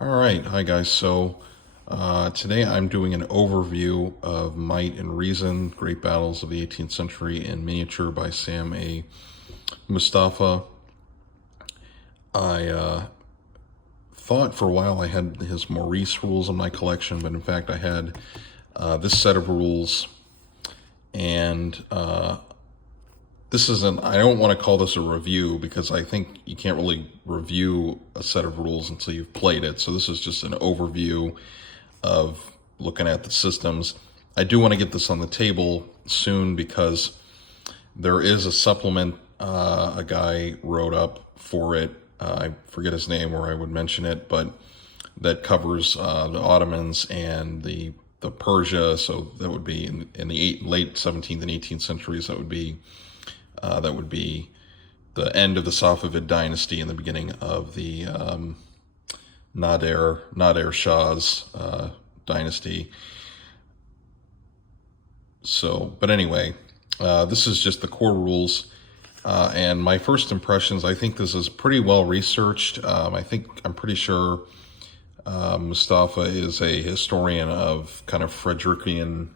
All right, hi guys. Today I'm doing an overview of Might and Reason: Great Battles of the 18th Century in Miniature by Sam A. Mustafa. I thought for a while I had his Maurice rules in my collection, but in fact I had this set of rules, and this isn't, I don't want to call this a review because I think you can't really review a set of rules until you've played it. So this is just an overview of looking at the systems. I do want to get this on the table soon because there is a supplement a guy wrote up for it. I forget his name or I would mention it, but that covers the Ottomans and the Persia. So that would be in the late 17th and 18th centuries. That would be the end of the Safavid dynasty and the beginning of the Nader Shah's dynasty. But anyway, this is just the core rules. And my first impressions, I think this is pretty well researched. I'm pretty sure Mustafa is a historian of kind of Frederikian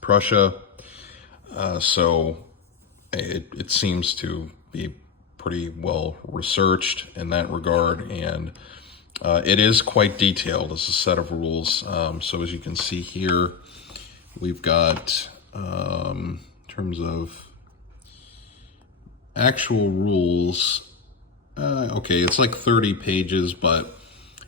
Prussia. It seems to be pretty well researched in that regard, and it is quite detailed as a set of rules. So as you can see here, we've got, in terms of actual rules, okay, it's like 30 pages, but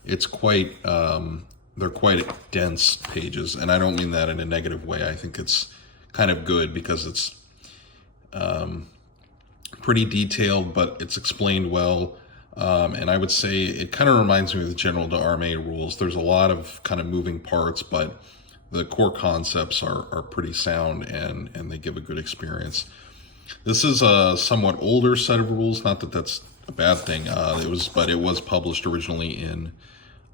it's quite, they're quite dense pages, and I don't mean that in a negative way. I think it's kind of good because it's pretty detailed, but it's explained well. And I would say it kind of reminds me of the General d'Armée rules. There's a lot of kind of moving parts, but the core concepts are pretty sound and they give a good experience. This is a somewhat older set of rules. Not that that's a bad thing. It was published originally in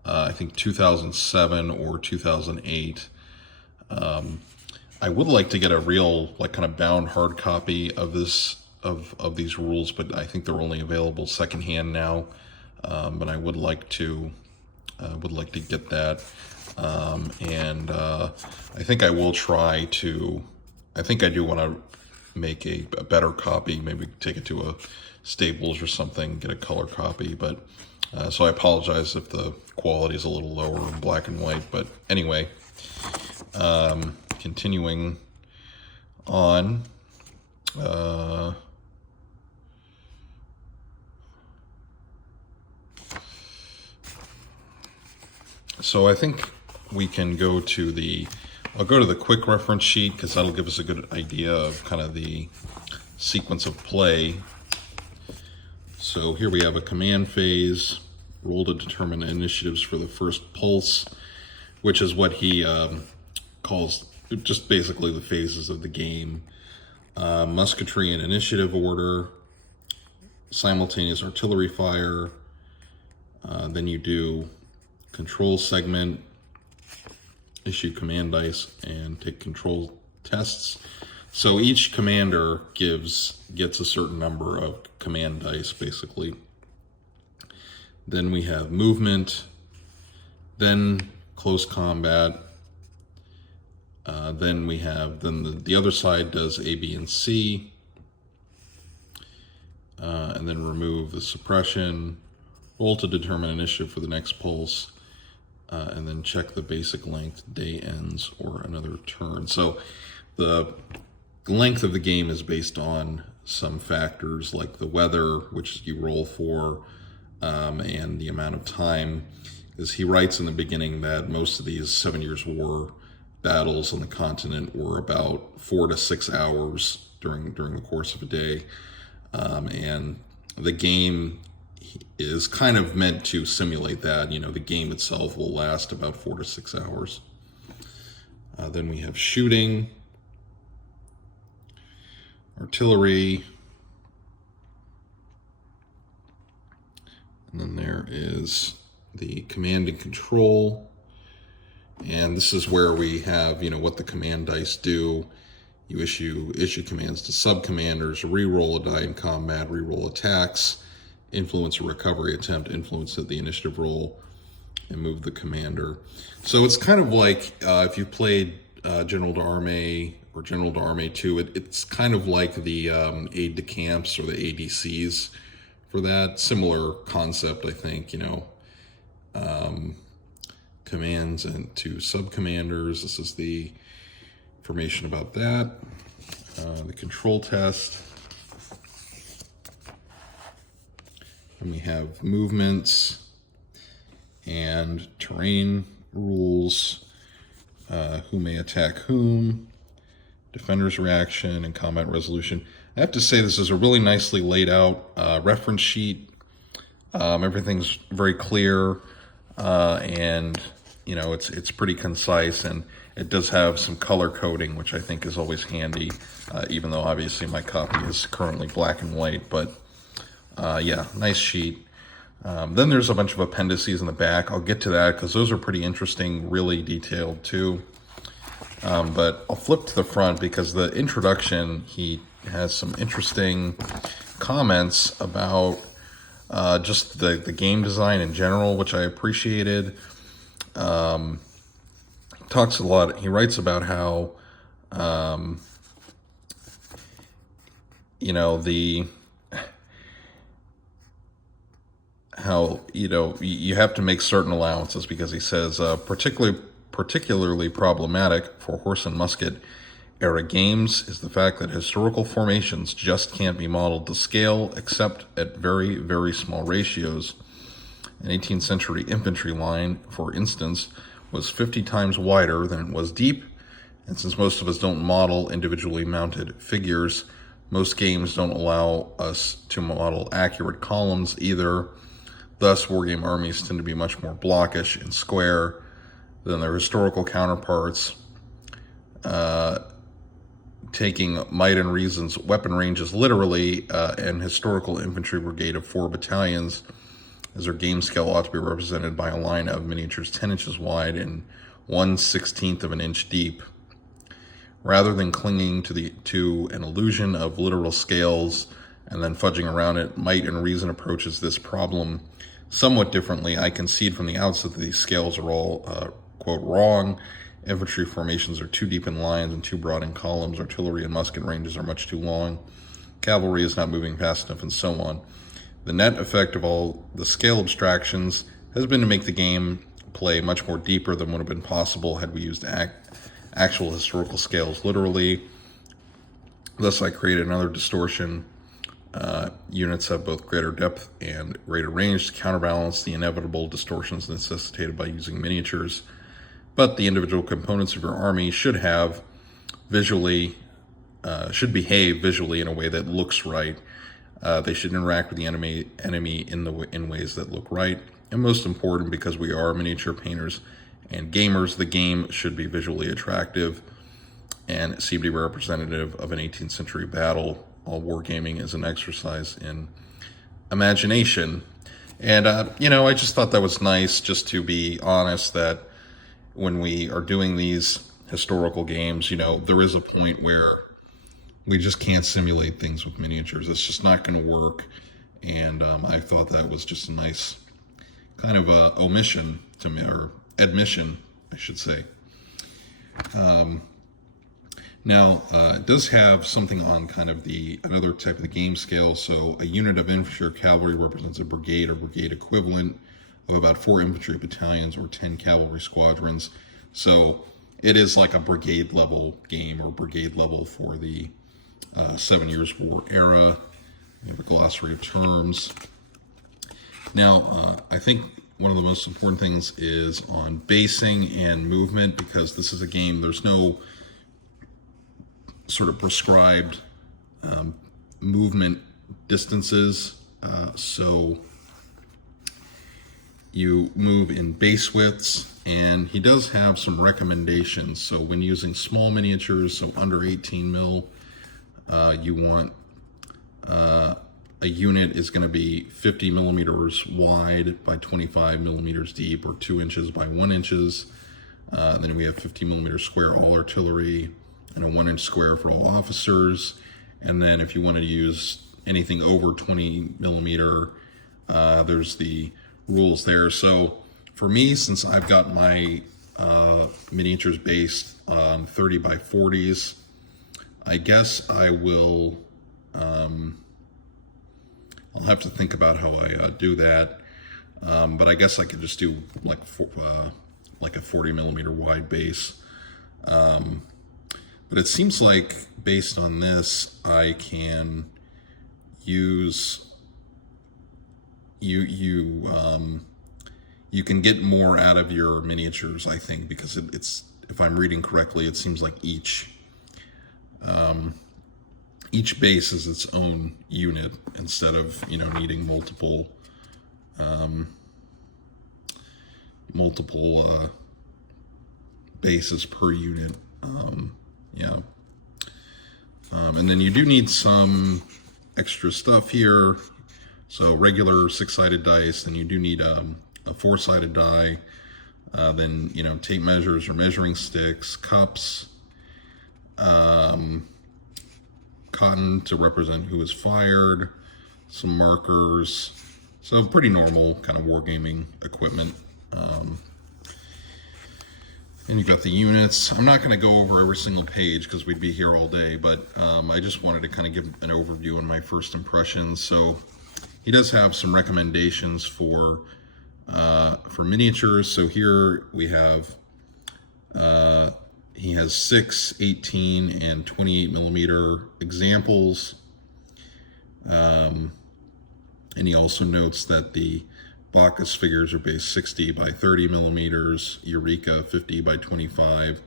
I think 2007 or 2008. I would like to get a real, like, kind of bound hard copy of these rules, but I think they're only available secondhand now. But I would like to get that, and I think I will try to. I think I do want to make a better copy. Maybe take it to a Staples or something, get a color copy. But so I apologize if the quality is a little lower in black and white. But anyway. Continuing on, so I think we can go to I'll go to the quick reference sheet because that'll give us a good idea of kind of the sequence of play. So here we have a command phase, roll to determine initiatives for the first pulse, which is what he calls just basically the phases of the game. Musketry and initiative order, simultaneous artillery fire, then you do control segment, issue command dice, and take control tests. So each commander gets a certain number of command dice, basically. Then we have movement, then close combat. Then we have, the other side does A, B, and C, and then remove the suppression, roll to determine initiative for the next pulse, and then check the basic length, day ends, or another turn. So the length of the game is based on some factors like the weather, which you roll for, and the amount of time. As he writes in the beginning that most of these 7 Years' War battles on the continent were about 4 to 6 hours during the course of a day, and the game is kind of meant to simulate that. The game itself will last about 4 to 6 hours. Then we have shooting, artillery, and then there is the command and control. And this is where we have, what the command dice do. You issue commands to sub-commanders, re-roll a die in combat, re-roll attacks, influence a recovery attempt, influence the initiative roll, and move the commander. So it's kind of like if you played General d'Armée or General d'Armée 2, it's kind of like the aide de camps or the ADCs for that. Similar concept, I think, commands and to sub-commanders. This is the information about that. The control test. And we have movements and terrain rules, who may attack whom, defender's reaction, and combat resolution. I have to say this is a really nicely laid out reference sheet. Everything's very clear, and it's pretty concise, and it does have some color coding, which I think is always handy, even though obviously my copy is currently black and white. But yeah, nice sheet. Then there's a bunch of appendices in the back. I'll get to that because those are pretty interesting, really detailed too. But I'll flip to the front because the introduction, he has some interesting comments about just the game design in general, which I appreciated. Talks a lot. He writes about how, you have to make certain allowances because he says, particularly problematic for horse and musket era games is the fact that historical formations just can't be modeled to scale except at very, very small ratios. An 18th century infantry line, for instance, was 50 times wider than it was deep, and since most of us don't model individually mounted figures, most games don't allow us to model accurate columns either. Thus, wargame armies tend to be much more blockish and square than their historical counterparts, taking Might and Reason's weapon ranges literally, an historical infantry brigade of 4 battalions as their game scale ought to be represented by a line of miniatures 10 inches wide and 1/16 of an inch deep. Rather than clinging to an illusion of literal scales and then fudging around it, Might and Reason approaches this problem somewhat differently. I concede from the outset that these scales are all, quote, wrong. Infantry formations are too deep in lines and too broad in columns. Artillery and musket ranges are much too long. Cavalry is not moving fast enough, and so on. The net effect of all the scale abstractions has been to make the game play much more deeper than would have been possible had we used actual historical scales literally. Thus, I created another distortion. Units have both greater depth and greater range to counterbalance the inevitable distortions necessitated by using miniatures. But the individual components of your army should behave visually in a way that looks right. They should interact with the enemy in ways that look right. And most important, because we are miniature painters and gamers, the game should be visually attractive and seem to be representative of an 18th century battle. All wargaming is an exercise in imagination. And, I just thought that was nice, just to be honest that when we are doing these historical games, there is a point where we just can't simulate things with miniatures. It's just not going to work. And I thought that was just a nice kind of omission to me, or admission, I should say. Now, it does have something on kind of another type of the game scale. So a unit of infantry or cavalry represents a brigade or brigade equivalent of about 4 infantry battalions or 10 cavalry squadrons. So it is like a brigade level game, or brigade level for the 7 Years' War era. We have a glossary of terms. Now, I think one of the most important things is on basing and movement, because this is a game, there's no sort of prescribed movement distances. So you move in base widths, and he does have some recommendations. So when using small miniatures, so under 18 mil, you want a unit is going to be 50 millimeters wide by 25 millimeters deep, or 2 inches by 1 inches. Then we have 50 millimeters square all artillery, and a 1 inch square for all officers. And then if you want to use anything over 20 millimeter, there's the rules there. So for me, since I've got my miniatures based on 30 by 40s, I guess I will, I'll have to think about how I do that. But I guess I could just do like a 40 millimeter wide base. But it seems like based on this, I can use you can get more out of your miniatures, I think, because it's, if I'm reading correctly, it seems like each base is its own unit instead of, you know, needing multiple bases per unit. And then you do need some extra stuff here. So regular 6-sided dice, then you do need a 4-sided die. Then, you know, tape measures or measuring sticks, cups, cotton to represent who is fired, some markers. So pretty normal kind of wargaming equipment. And you've got the units. I'm not going to go over every single page because we'd be here all day, but I just wanted to kind of give an overview on my first impressions. So he does have some recommendations for miniatures. So here we have, he has 6, 18, and 28 millimeter examples. And he also notes that the Bacchus figures are based 60 by 30 millimeters, Eureka 50 by 25,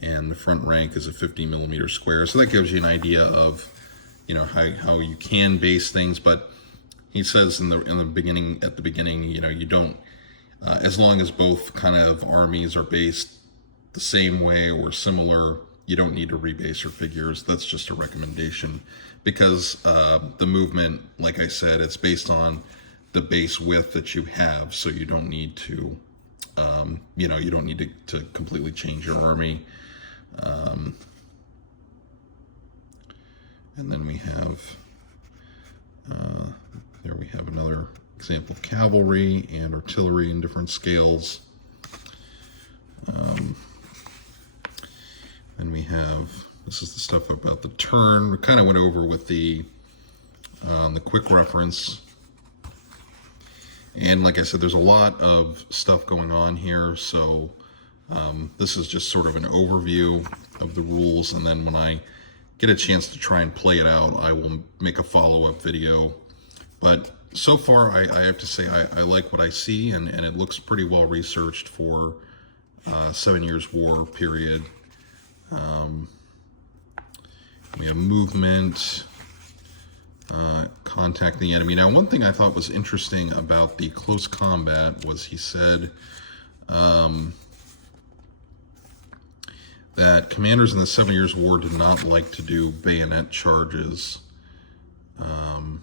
and the front rank is a 50 millimeter square. So that gives you an idea of, you know, how you can base things. But he says at the beginning, you know, you don't, as long as both kind of armies are based the same way or similar, you don't need to rebase your figures. That's just a recommendation because the movement, like I said, it's based on the base width that you have, so you don't need to, you know, you don't need to completely change your army. And then we have, there we have another example of cavalry and artillery in different scales. Then we have, this is the stuff about the turn. We kind of went over with the quick reference. And like I said, there's a lot of stuff going on here, so this is just sort of an overview of the rules, and then when I get a chance to try and play it out, I will make a follow-up video. But so far, I have to say I like what I see, and it looks pretty well researched for 7 Years' War period. We have movement, contact the enemy. Now, one thing I thought was interesting about the close combat was he said that commanders in the 7 Years' War did not like to do bayonet charges. I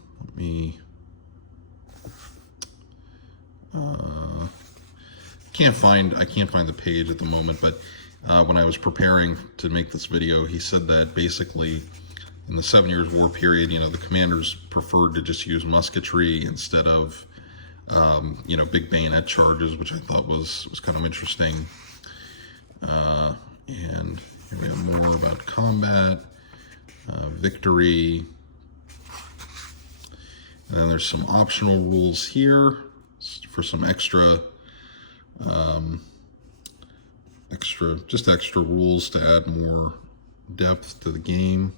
can't find the page at the moment, but when I was preparing to make this video, he said that basically in the 7 Years' War period, you know, the commanders preferred to just use musketry instead of, you know, big bayonet charges, which I thought was kind of interesting. And here we have more about combat, victory. And then there's some optional rules here for some extra rules to add more depth to the game.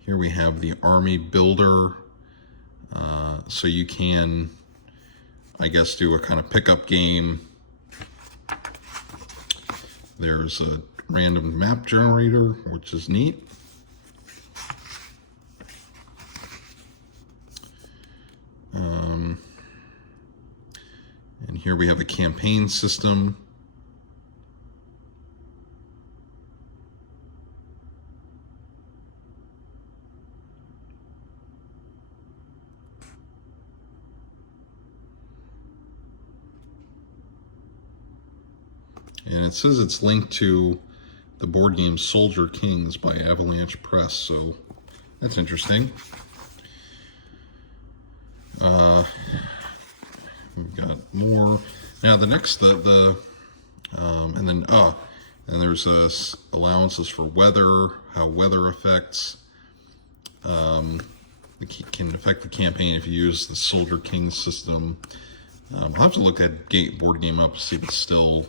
Here we have the army builder. So you can, I guess, do a kind of pickup game. There's a random map generator, which is neat. And here we have a campaign system. And it says it's linked to the board game Soldier Kings by Avalanche Press, so that's interesting. more. Now the next, and there's allowances for weather, how weather affects, can affect the campaign if you use the Soldier King system. I'll have to look at Board Game Up to see if it's still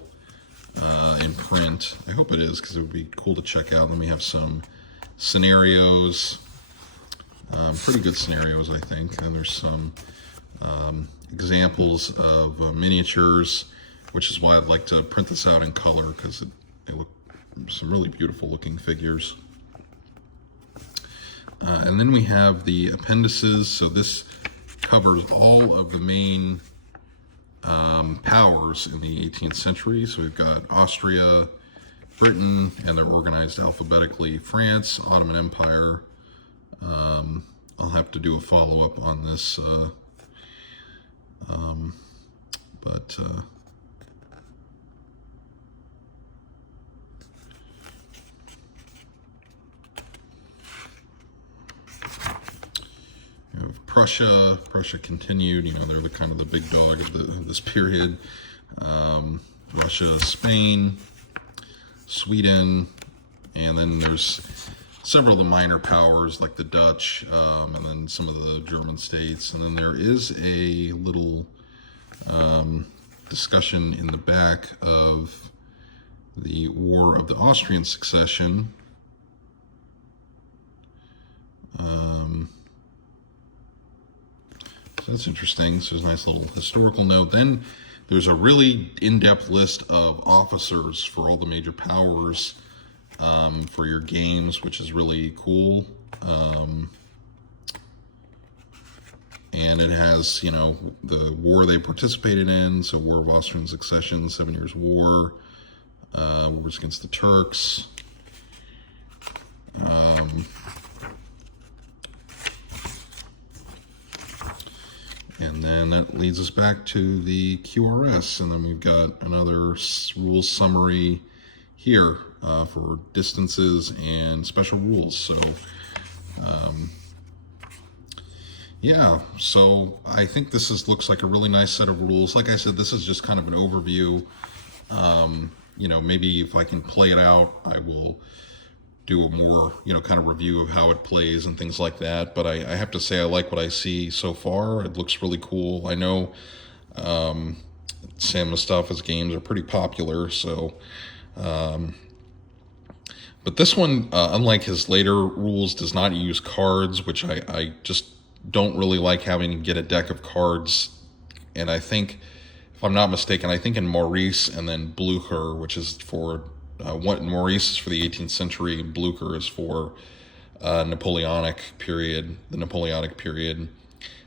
in print. I hope it is, because it would be cool to check out. Then we have some scenarios, pretty good scenarios, I think. And there's some examples of miniatures, which is why I'd like to print this out in color, because they look some really beautiful looking figures. And then we have the appendices. So this covers all of the main powers in the 18th century. So we've got Austria, Britain, and they're organized alphabetically. France, Ottoman Empire. I'll have to do a follow-up on this, you know, Prussia continued. You know, they're the kind of the big dog of this period. Russia, Spain, Sweden, and then there's several of the minor powers like the Dutch, and then some of the German states. And then there is a little discussion in the back of the War of the Austrian Succession. So that's interesting. So there's a nice little historical note. Then there's a really in-depth list of officers for all the major powers for your games, which is really cool. And it has, you know, the war they participated in. So War of Austrian Succession, 7 Years' War, wars against the Turks. And then that leads us back to the QRS. And then we've got another rules summary here for distances and special rules. So, yeah, so I think this looks like a really nice set of rules. Like I said, this is just kind of an overview. You know, maybe if I can play it out, I will do a more, you know, kind of review of how it plays and things like that. But I have to say I like what I see so far. It looks really cool. I know Sam Mustafa's games are pretty popular, so but this one, unlike his later rules, does not use cards, which I just don't really like having to get a deck of cards. And I think, if I'm not mistaken, I think in Maurice and then Blücher, which is for Maurice is for the 18th century, Blücher is for Napoleonic period, the Napoleonic period.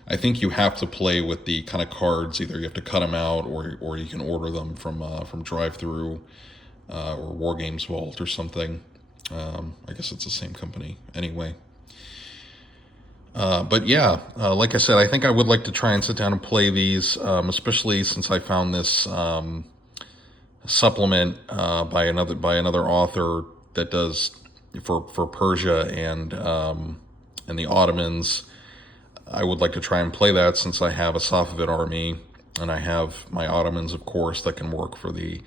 I think you have to play with the kind of cards. Either you have to cut them out, or you can order them from Drive-Thru or War Games Vault or something. I guess it's the same company anyway. But yeah, like I said, I think I would like to try and sit down and play these, especially since I found this supplement by another author that does for Persia and the Ottomans. I would like to try and play that, since I have a Safavid army and I have my Ottomans, of course, that can work for the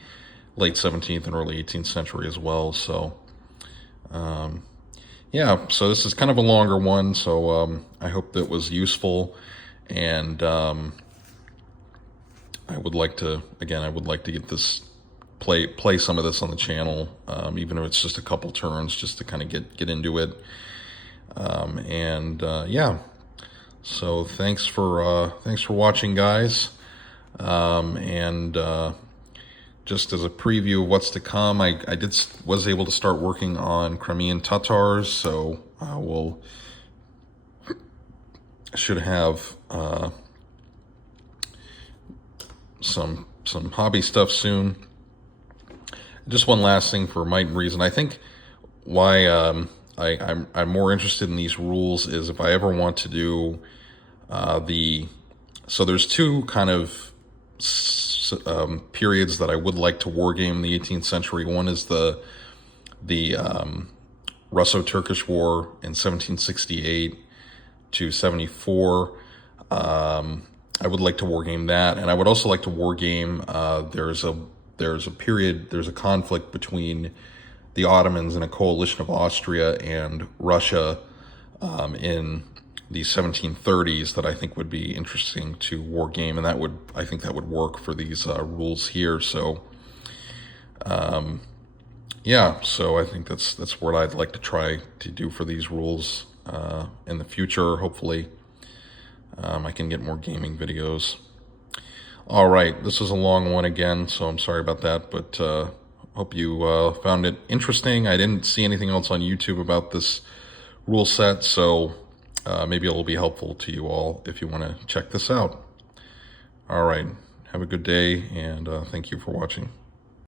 late 17th and early 18th century as well. So yeah, so this is kind of a longer one, so I hope that was useful. And I would like to get this play some of this on the channel, even if it's just a couple turns, just to kind of get into it. Yeah, so thanks for watching, guys. Just as a preview of what's to come, I was able to start working on Crimean Tatars, so should have some hobby stuff soon. Just one last thing for Might and Reason. I think why I'm more interested in these rules is if I ever want to do so there's two kind of periods that I would like to wargame in the 18th century. One is the Russo-Turkish War in 1768 to 74. I I would like to wargame that, and I would also like to wargame. There's a conflict between the Ottomans and a coalition of Austria and Russia in the 1730s that I think would be interesting to wargame, and I think that would work for these rules here. So, yeah, so I think that's what I'd like to try to do for these rules in the future. Hopefully, I can get more gaming videos. All right, this is a long one again, so I'm sorry about that, but hope you found it interesting. I didn't see anything else on YouTube about this rule set, so maybe it'll be helpful to you all if you want to check this out. All right, have a good day, and thank you for watching.